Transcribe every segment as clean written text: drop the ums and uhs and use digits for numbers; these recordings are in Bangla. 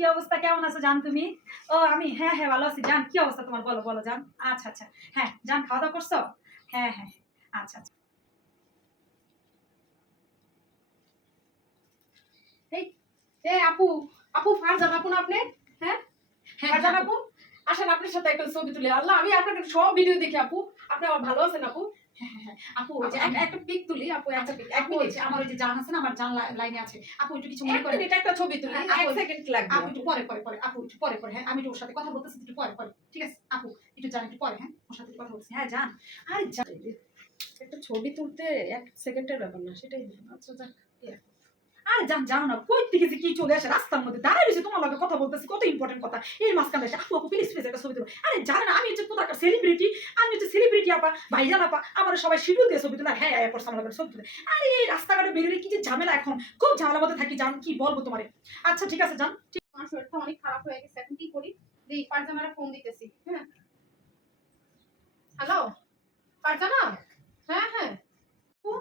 কি অবস্থা, কেমন আছো জান তুমি? ও আমি হ্যাঁ, হ্যাঁ ভালো আছি জান। কি অবস্থা তোমার বলো, বলো জান। আচ্ছা, আচ্ছা। হ্যাঁ, জান খাওয়া-দাওয়া করছো? হ্যাঁ, হ্যাঁ। আচ্ছা, আচ্ছা। এই আপু, ফারজান আপু না আপনি? হ্যাঁ হ্যাঁ, ফারজান হ্যাঁ, আপু, আসেন আপনার সাথে একটা ছবি তুলি। আল্লাহ, আমি আপনার সব ভিডিও দেখি আপু। আপনি আমার ভালো আছেন আপু? হ্যাঁ, হ্যাঁ, হ্যাঁ। আপু ওই আপু যে একটা পিক তুলি আপু, আচ্ছা, একটা পিক, এক আপু ওই মিনিট। যে আমার ওই যে জান আছে না, আমার জান লাইনে আছে। আপু একটু কিছু মনে এক করেন। মিনিট একটা ছবি তুলি, হ্যাঁ, এক আপু সেকেন্ড লাগবে আপু একটু আপু। পরে। আপু একটু পরে। হ্যাঁ, আমি একটু ওর সাথে কথা বলতেছি, একটু পরে। ঠিক আছে? আপু একটু জান, একটু পরে, হ্যাঁ? ওর সাথে একটু কথা বলতেছি। হ্যাঁ, জান। আরে জান। একটা ছবি তুলতে এক সেকেন্ডের ব্যাপার না, সেটাই দিলাম। আচ্ছা যাক। আরে জানো না কই থেকে যে কি চলে আসে রাস্তার মধ্যে দাঁড়ায় রয়েছে, তোমার লগে কথা বলতেছি, কত ইম্পর্টেন্ট কথা এই মাঝখানে এসে আপু প্লিজ একটা ছবি তুলো। আরে জানে না আমি হচ্ছে কোথাও একটা সেলিব্রিটি, আমি হচ্ছে সেলিব্রিটি আপা, ভাইজান আপা, আমার সবাই শিডিউল দিয়ে ছবি তুলে। হ্যাঁ এরপর আমার লগে ছবি তুলে। আরে এই রাস্তাঘাটে বেরোলে কি যে ঝামেলা, এখন খুব ঝামেলার মধ্যে থাকি জান, কি বলবো তোমারে। আচ্ছা ঠিক আছে জান। আমার শরীরটা অনেক খারাপ হয়ে গেছে, এখন কি করি? দেই ফারজানারে ফোন দিতেছি। হ্যাঁ, হ্যালো ফারজানা। হ্যাঁ, আপু,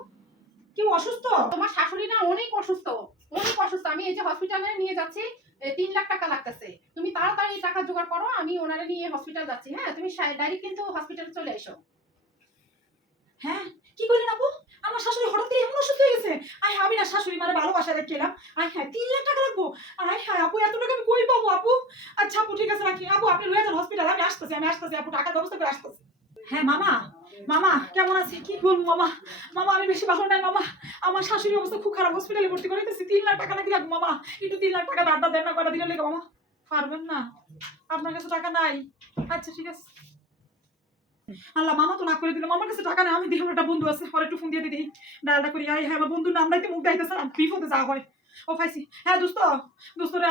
কেউ অসুস্থ? তোমার শাশুড়ি না অনেক অসুস্থ, অনেক অসুস্থ। আমি এই যে হসপিটালে নিয়ে যাচ্ছি, 3 লাখ টাকা লাগতেছে। তুমি তাড়াতাড়ি টাকা জোগাড় করো, আমি ওনারে নিয়ে হসপিটাল যাচ্ছি। হ্যাঁ, তুমি ডাইরেক্ট কিন্তু হসপিটালে চলে এসো। হ্যাঁ, কি করলেন আপু? আমার শাশুড়ি হঠাৎ করে এমন অসুস্থ হয়ে গেছে। আয় আমি না শাশুড়ি মানে ভালোবাসা রেখে এলাম। আয় হ্যাঁ 3 লাখ টাকা লাগবো। আয় হ্যাঁ আপু, এত টাকা আমি কই পাবো আপু? আচ্ছা আপু ঠিক আছে রাখি। আপু আপনি লয়ে যান হসপিটাল, আমি আসতেছি আপু, টাকার ব্যবস্থা করে আসতেছি। হ্যাঁ মামা কেমন আছে? কি বলবো মামা আমি বেশি ভালো নাই মামা। আমার শাশুড়ির অবস্থা খুব খারাপ, হসপিটালে ভর্তি করাইতেছি। 3 লাখ টাকা নাকি লাগবে মামা। একটু 3 লাখ টাকা ধারটা দেন না, কয়টা দিনের লেগে মামা। পারবেন না? আপনার কাছে টাকা নাই? আচ্ছা ঠিক আছে। আল্লাহ মামা তো না করে দিল, আমার কাছে টাকা নেই। আমি দেখলাম একটা বন্ধু আছে, পরে একটু ফোন দিয়ে দিই, ডায়ালটা করি। হ্যাঁ আমার বন্ধুর নাম রাইতে মুখ দাইতেছে না, বিপদে যাওয়া হয়। ও পাইছি। হ্যাঁ দোস্ত রে,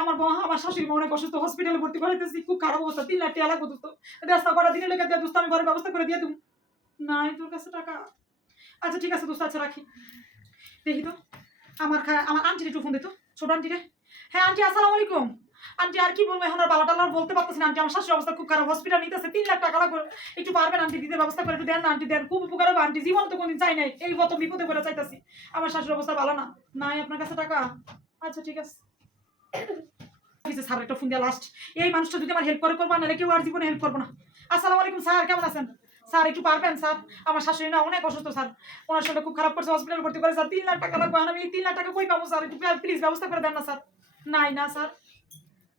আমার শাশুড়ি মা অনেক অসুস্থ, হসপিটালে ভর্তি করাইতেছি, খুব খারাপ অবস্থা। 3 লাখ টাকা লাগবে দোস্ত। রাস্তা করা দিনে লেগে দিয়ে দোস্ত, আমি ঘরের ব্যবস্থা করে দিয়ে তুমি। নাই তোর কাছে টাকা? আচ্ছা ঠিক আছে দোস্ত, আচ্ছা রাখি। দেখি তো আমার আন্টির একটু ফোন দিত, ছোট আন্টি রে। হ্যাঁ আন্টি আসসালামু আলাইকুম। আন্টি আর কি বলবো, এখন আর বাবাটা আর বলতে পারতেছি না আন্টি, আমার শাশুড়ির অবস্থা খুব খারাপ, হসপিটাল নিতেছে। 3 লাখ টাকা লাগবে, একটু পারবেন আন্টি দিতে ব্যবস্থা করে? একটু দেন না আন্টি, দেন, খুব উপকার হবে আন্টি, জীবন তো কোনদিন চাই নাই, এই কত বিপদে করে চাইতাছি। আমার শাশুড়ির অবস্থা ভালো না। নাই আপনার কাছে টাকা? আচ্ছা ঠিক আছে। স্যার একটা ফোন দিয়া লাস্ট, এই মানুষটা যদি আমার হেল্প করে করবো, নাহলে কেউ আর জীবনে হেল্প করবো না। আসসালামু আলাইকুম স্যার, কেমন আছেন? স্যার একটু পারবেন স্যার? আমার শাশুড়ি না অনেক অসুস্থ স্যার, ওনার শরীরটা খুব খারাপ করছে, হসপিটাল ভর্তি করে স্যার। 3 লাখ টাকা লাগবে, আর আমি এই 3 লাখ টাকা কই পাবো স্যার? একটু প্লিজ ব্যবস্থা করে দেন না স্যার। নাই না স্যার।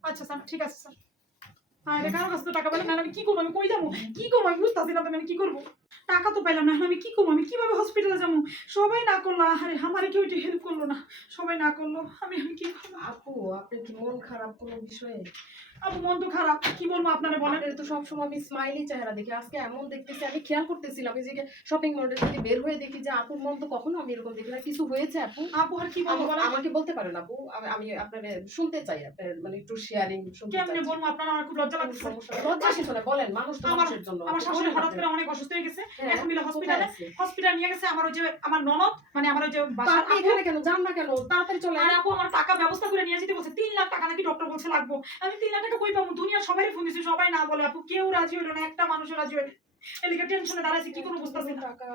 আচ্ছা স্যার ঠিক আছে স্যার। হ্যাঁ রে, কারো কাছে তো টাকা পেলাম না, আমি কি করবো? আমি কই যাবো? কি করবো আমি বুঝতেছি না, আমি কি করবো? টাকা তো পেলাম না, আমি কি করবো? আমি কিভাবে হসপিটালে যাবো? সবাই না করলো, আরে আমার কেউ একটু হেল্প করলো না, সবাই না করলো, আমি কি করবো? আপু, আপনার কি মন খারাপ কোনো বিষয়ে? আপু মন তো খারাপ, কি বলবো আপনারা বলেন। আপনার তো সবসময় আমি স্মাইলি চেহারা দেখি, আজকে এমন দেখতেছি। আমি খেয়াল করতেছিলাম এই যে শপিং মলে থেকে বের হয়ে দেখি যে আপুর মন তো কখনো আমি এরকম দেখি না। কিছু হয়েছে আপু? আপু আর কি বলবো বলেন। আমাকে বলতে পারেন আপু, আমি আপনার শুনতে চাই, আপনার মানে একটু শেয়ারিং শুনতে চাই। কেমনে বলবো আপনারা, আমার খুব লজ্জা লাগছে। সমস্যা লজ্জা কিছু না, বলেন, মানুষ তো মানুষের জন্য। আমার শাশুড়ি হঠাৎ করে অনেক অসুস্থ হয়ে গেছে, হ্যাঁ, এখন মিলে কোথায় আছে? হসপিটাল নিয়ে গেছে। আমার ওই যে আমার ননদ, মানে আমার ওই যে তো বাসার আপনি আপু। এখানে কেন যান না কেন? তাড়াতাড়ি চলে আর আপু আমার টাকা ব্যবস্থা করে নিয়ে যেতে বলছে, 3 লাখ টাকা নাকি ডক্টর বলছে লাগবো। আমি 3 লাখ টাকা কই পাবো? দুনিয়ার সবাই ফোন দিছি, সবাই না বলে আপু, কেউ রাজি হইলো না, একটা মানুষও রাজি হইলো না। এদিকে টেনশনে দাঁড়াইছি, কি করবো বুঝতেছি না। টাকা।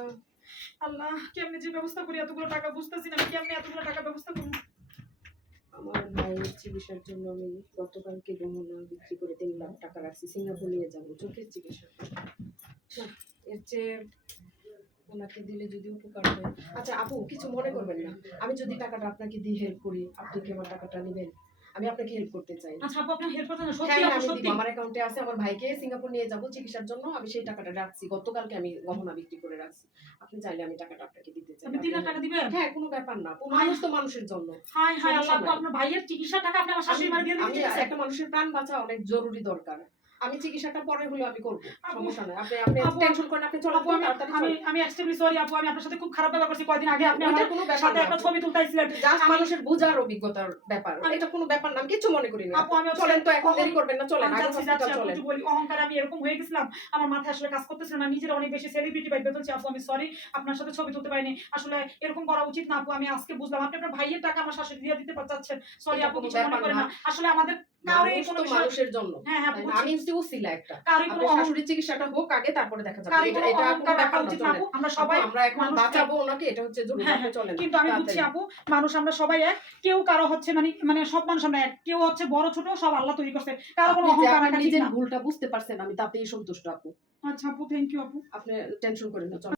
আল্লাহ কেমনে যে ব্যবস্থা করি এতগুলো টাকা, বুঝতেছি না আমি কেমনে এতগুলো টাকা ব্যবস্থা করবো। আমার ভাইয়ের চিকিৎসার জন্য আমি গতকালকে গহনা বিক্রি করে 3 লাখ টাকা রাখছি, সিঙ্গাপুর নিয়ে যাবো চোখের চিকিৎসা। না, এর চেয়ে ওনাকে দিলে যদি উপকার হয়। আচ্ছা আপু, কিছু মনে করবেন না, আমি যদি টাকাটা আপনাকে দিয়ে হেল্প করি, আপনি কি আমার টাকাটা নেবেন? আমি আপনাকে হেল্প করতে চাই। আচ্ছা আপু আপনি হেল্প করতেন না? হ্যাঁ সত্যি হ্যাঁ, আপু আমি সত্যি? দিব। আমার অ্যাকাউন্টে আছে, আমার ভাইকে সিঙ্গাপুর নিয়ে যাব চিকিৎসার জন্য, আমি সেই টাকাটা রাখছি। গতকালকে আমি গহনা বিক্রি করে রাখছি। আপনি চাইলে আমি টাকাটা আপনাকে দিতে চাই। আপনি 3 লাখ টাকা দিবেন? হ্যাঁ, কোনো ব্যাপার না, মানুষ তো মানুষের জন্য। হায় হায় আল্লাহ, সমস্যা আপু নাই। আপনার ভাইয়ের চিকিৎসার টাকা আপনি আমার শাশুড়ি মারা দিয়ে আমি দিয়েছেন? একটা মানুষের প্রাণ বাঁচা অনেক জরুরি দরকার। আমি চিকিৎসাটা পরে হলেও আমি করব, আপু, সমস্যা নাই। আপনি আপু, টেনশন করেন, আপনি চলেন আপু তো আমি তাড়াতাড়ি আমি চলেন। আমি এক্সট্রিমলি সরি আপু, আমি আপনার সাথে খুব খারাপ ব্যবহার করছি। কয়দিন আগে আপনি ওইটা আমার কোনো ব্যাপার সাথে না একটা আপু। ছবি তুলতাইছিলেন। জাস্ট আমি মানুষের বুঝার অভিজ্ঞতার ব্যাপার, এটা কোনো ব্যাপার না, আমি কিছু মনে করি না। আপু আমি চলেন তো, এখন দেরি করবেন না, চলেন আমি আগে যাচ্ছি হসপিটাল আপু, চলেন। একটু বলি, অহংকারে আমি এরকম হয়ে গেছিলাম, আমার মাথায় আসলে কাজ করতেছিল না, নিজের অনেক বেশি সেলিব্রিটি ভাইবে ফেলছি। আপু আমি সরি, আপনার সাথে ছবি তুলতে পারিনি, আসলে এরকম করা উচিত না আপু। আমি আজকে বুঝলাম আপনি আপনার ভাইয়ের টাকা আমার শাশুড়ি দিয়ে দিতে চাচ্ছেন। সরি এটা আপু, কোনো কিছু মনে ব্যাপার করেন না। না, আসলে আমাদের কারোর মানুষ কোনো তো বিষয়- মানুষের জন্য, হ্যাঁ হ্যাঁ তাই না? বুঝছি। আমি হচ্ছে উসিলা একটা। কারোর কোনো আপনার শাশুড়ির চিকিৎসাটা হোক আগে, তারপরে দেখা যাবে। কারোর এটা কোনো এটা কোনো অহংকার রাখা ব্যাপার না, উচিত না চলেন। আপু। আমরা আপু, সবাই আমরা এখন মানুষ এক। বাঁচাবো ওনাকে, এটা হচ্ছে জরুরি। হ্যাঁ আপনি হ্যাঁ চলেন কিন্তু আমি বুঝছি তাড়াতাড়ি। আপু, মানুষ আমরা সবাই এক, কেউ কারো হচ্ছে মানে সব মানুষ আমরা এক, কেউ হচ্ছে বড় ছোট সব আল্লাহ তৈরি করছে, কারো কোনো আপনি যে অহংকার আপনার রাখা ঠিক নিজের না। ভুলটা বুঝতে পারছেন, আমি তাতেই সন্তুষ্ট আপু। আচ্ছা আপু, থ্যাংক ইউ আপু। আপনি টেনশন করেন না, চলেন।